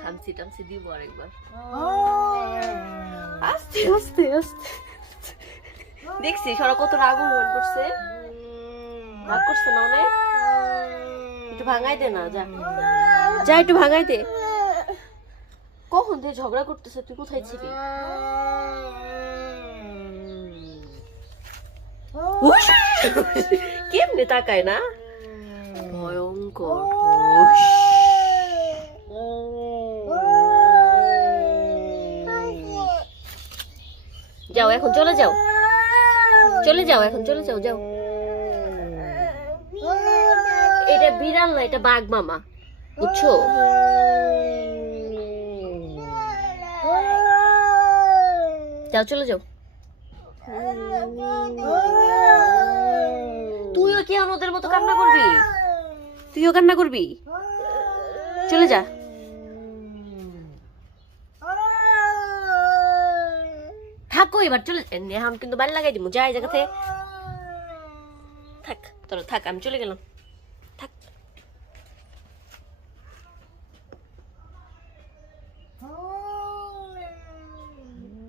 খামসি টামসি দিব আরেকবার। আস্তে আস্তে আস্তে দেখছি সরা কত রাগ অভিমান করছে, রাগ করছে না অনেক। একটু ভাঙাই দে না, যা যা একটু ভাঙাই দে। কখন থেকে ঝগড়া করতেছে, তুই কোথায় ছিলি? কেমনে তাকায় না, ভয়ঙ্কর। যাও এখন, চলে যাও, চলে যাও এখন, চলে যাও, যাও। এটা বিড়াল না, এটা বাঘ মামা, বুঝছো? যাও, চলে যাও। তুইও কি ওদের মতো কান্না করবি? তুইও কান্না করবি? চলে যা। থাকো এবার, চলে এখন কিন্তু বাড়ি লাগাই দিব। যা এই জায়গা থেকে থাক, তোরা থাক, আমি চলে গেলাম।